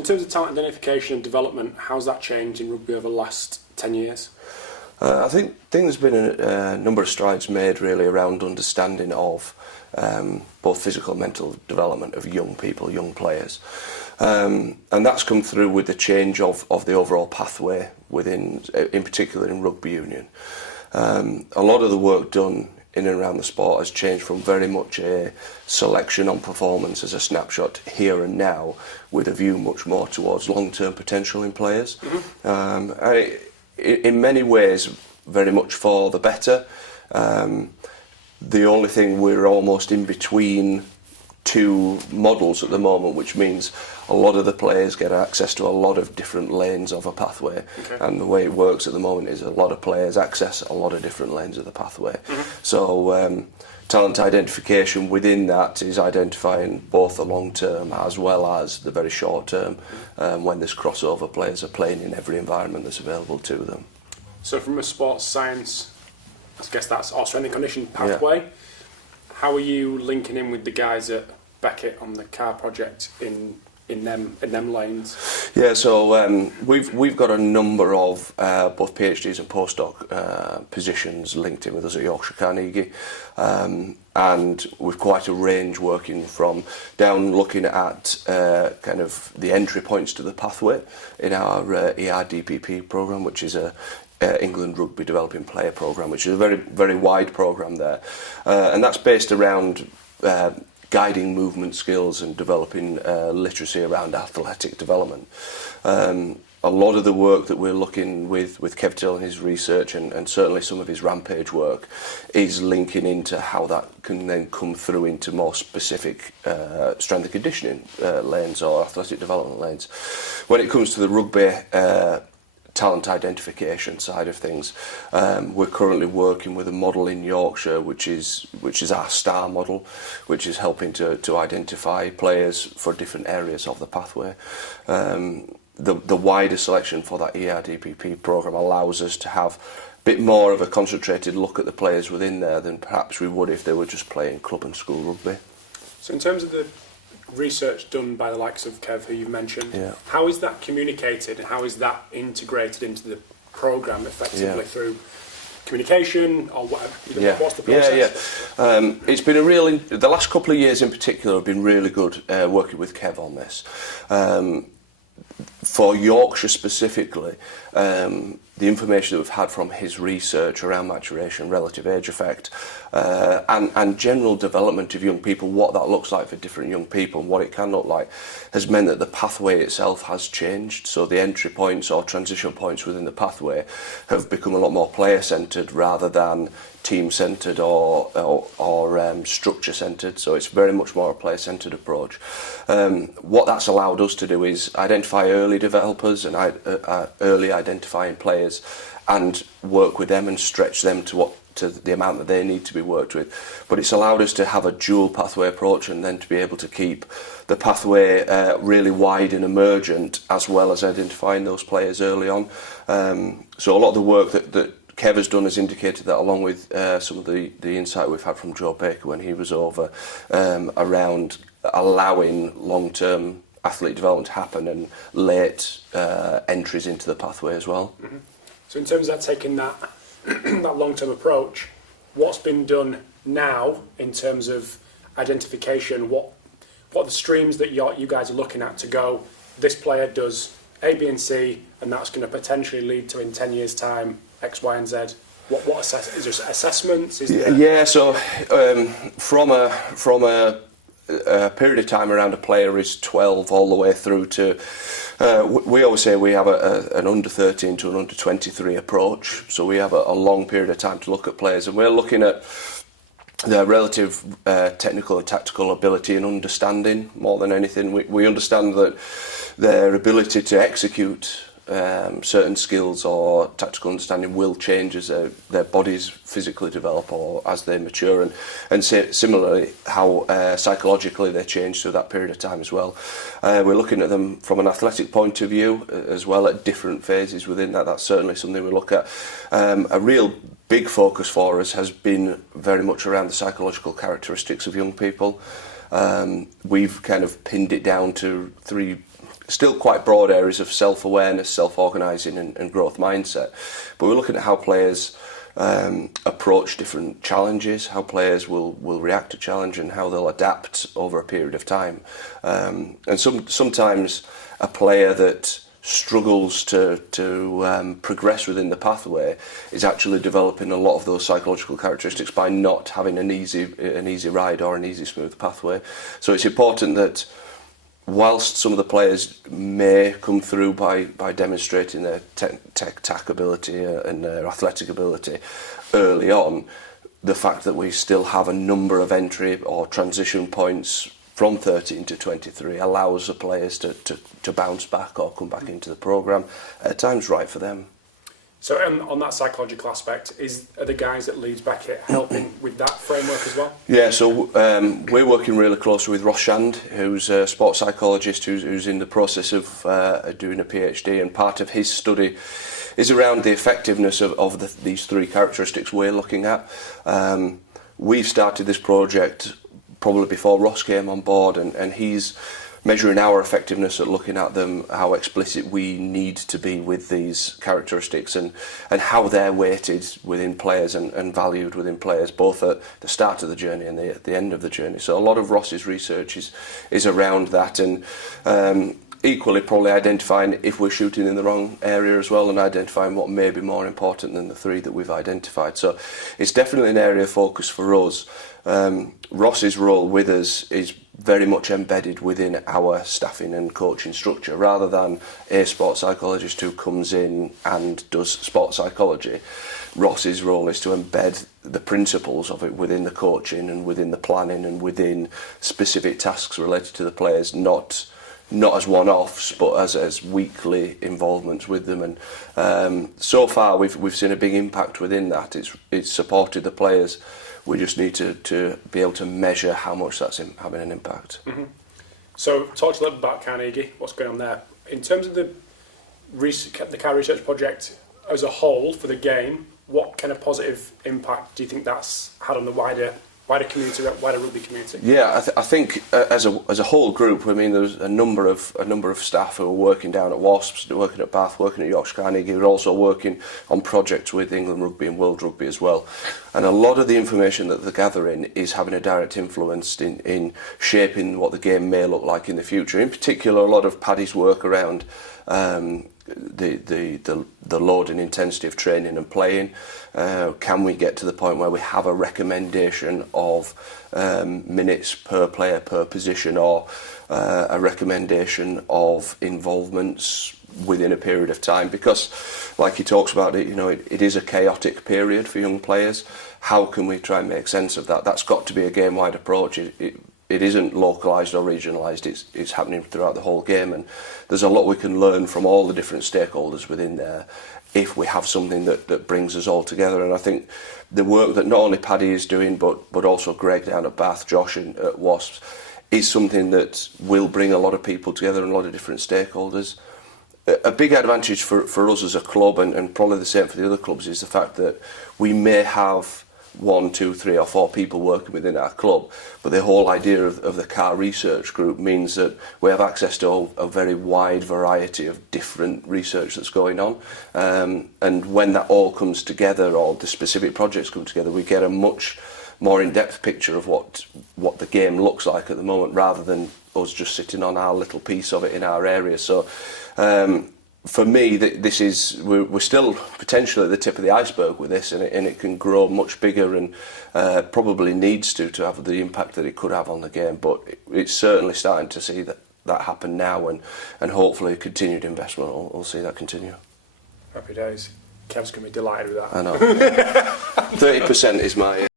in terms of talent identification and development, how's that changed in rugby over the last 10 years? I think there's been a number of strides made really around understanding of both physical and mental development of young people, young players. And that's come through with the change of the overall pathway within, in particular in rugby union. A lot of the work done in and around the sport has changed from very much a selection on performance as a snapshot here and now, with a view much more towards long-term potential in players. Mm-hmm. In many ways, very much for the better. The only thing, we're almost in between two models at the moment, which means a lot of the players get access to a lot of different lanes of a pathway. Okay. And the way it works at the moment is a lot of players access a lot of different lanes of the pathway. Mm-hmm. So talent identification within that is identifying both the long term as well as the very short term, when this crossover, players are playing in every environment that's available to them. So from a sports science, I guess that's our strength and conditioning pathway. Yeah. How are you linking in with the guys at Beckett on the CARR project in them lanes? Yeah, so we've got a number of both PhDs and postdoc positions linked in with us at Yorkshire Carnegie, and we've quite a range working from down looking at kind of the entry points to the pathway in our ERDPP programme, which is a England Rugby Developing Player Programme, which is a very, very wide programme there. And that's based around guiding movement skills and developing literacy around athletic development. A lot of the work that we're looking with Kev Till and his research, and certainly some of his Rampage work, is linking into how that can then come through into more specific strength and conditioning lanes or athletic development lanes. When it comes to the rugby talent identification side of things, we're currently working with a model in Yorkshire which is our STAR model, which is helping to identify players for different areas of the pathway. The wider selection for that ERDPP programme allows us to have a bit more of a concentrated look at the players within there than perhaps we would if they were just playing club and school rugby. So in terms of the research done by the likes of Kev, who you've mentioned, how is that communicated and how is that integrated into the programme effectively through communication or whatever? What's the process? It's been the last couple of years in particular have been really good working with Kev on this. For Yorkshire specifically, the information that we've had from his research around maturation, relative age effect, and general development of young people, what that looks like for different young people and what it can look like, has meant that the pathway itself has changed. So the entry points or transition points within the pathway have become a lot more player-centred rather than team-centred or structure-centred. So it's very much more a player-centred approach. What that's allowed us to do is identify early developers and early identifying players and work with them and stretch them to the amount that they need to be worked with. But it's allowed us to have a dual pathway approach and then to be able to keep the pathway really wide and emergent, as well as identifying those players early on. So a lot of the work that Kev has done has indicated that, along with some of the insight we've had from Joe Baker when he was over, around allowing long-term athlete development to happen and late entries into the pathway as well. Mm-hmm. So in terms of that, taking that that long-term approach, what's been done now in terms of identification? What are the streams that you guys are looking at to go, this player does A, B and C, and that's going to potentially lead to, in 10 years' time, X, Y and Z? Is there assessments? So from a period of time around a player is 12 all the way through to, we always say we have an under 13 to an under 23 approach. So we have a long period of time to look at players, and we're looking at their relative technical and tactical ability and understanding more than anything. We understand that their ability to execute certain skills or tactical understanding will change as their bodies physically develop or as they mature, and similarly how psychologically they change through that period of time as well. We're looking at them from an athletic point of view as well at different phases within that. That's certainly something we look at. A real big focus for us has been very much around the psychological characteristics of young people. We've kind of pinned it down to still quite broad areas of self-awareness, self-organising and growth mindset. But we're looking at how players approach different challenges, how players will react to challenge and how they'll adapt over a period of time. And sometimes a player that struggles to progress within the pathway is actually developing a lot of those psychological characteristics by not having an easy ride or an easy smooth pathway. So it's important that whilst some of the players may come through by demonstrating their tech ability and their athletic ability early on, the fact that we still have a number of entry or transition points from 13 to 23 allows the players to bounce back or come back into the programme at times right for them. So on that psychological aspect, are the guys at Leeds Beckett helping with that framework as well? Yeah, so we're working really closely with Ross Shand, who's a sports psychologist who's in the process of doing a PhD, and part of his study is around the effectiveness of these three characteristics we're looking at. We've started this project probably before Ross came on board, and he's measuring our effectiveness at looking at them, how explicit we need to be with these characteristics and how they're weighted within players and valued within players, both at the start of the journey and at the end of the journey. So a lot of Ross's research is around that, and equally probably identifying if we're shooting in the wrong area as well, and identifying what may be more important than the three that we've identified. So it's definitely an area of focus for us. Ross's role with us is very much embedded within our staffing and coaching structure, rather than a sports psychologist who comes in and does sports psychology. Ross's role is to embed the principles of it within the coaching and within the planning and within specific tasks related to the players, not as one-offs, but as weekly involvements with them. And so far we've seen a big impact within that. It's supported the players. We just need to be able to measure how much that's having an impact. Mm-hmm. So talk to us a little bit about Carnegie, what's going on there. In terms of the CARR Research project as a whole for the game, what kind of positive impact do you think that's had on the wider community, wider rugby community? Yeah, I think as a whole group, I mean, there's a number of staff who are working down at Wasps, working at Bath, working at Yorkshire Carnegie, who are also working on projects with England Rugby and World Rugby as well. And a lot of the information that they're gathering is having a direct influence in shaping what the game may look like in the future. In particular, a lot of Paddy's work around the load and intensity of training and playing. Can we get to the point where we have a recommendation of minutes per player per position, or a recommendation of involvements within a period of time? Because, like he talks about it, it is a chaotic period for young players. How can we try and make sense of that? That's got to be a game-wide approach. It isn't localised or regionalised, it's happening throughout the whole game, and there's a lot we can learn from all the different stakeholders within there if we have something that brings us all together. And I think the work that not only Paddy is doing, but also Greg down at Bath, Josh at Wasps, is something that will bring a lot of people together and a lot of different stakeholders. A big advantage for us as a club, and probably the same for the other clubs, is the fact that we may have 1, 2, 3 or 4 people working within our club, but the whole idea of the CARR Research group means that we have access to a very wide variety of different research that's going on, and when that all comes together, or the specific projects come together, we get a much more in-depth picture of what the game looks like at the moment, rather than us just sitting on our little piece of it in our area. So for me, we're still potentially at the tip of the iceberg with this, and it can grow much bigger, and probably needs to have the impact that it could have on the game. But it's certainly starting to see that happen now, and hopefully continued investment will see that continue. Happy days. Kev's going to be delighted with that. I know. 30% is my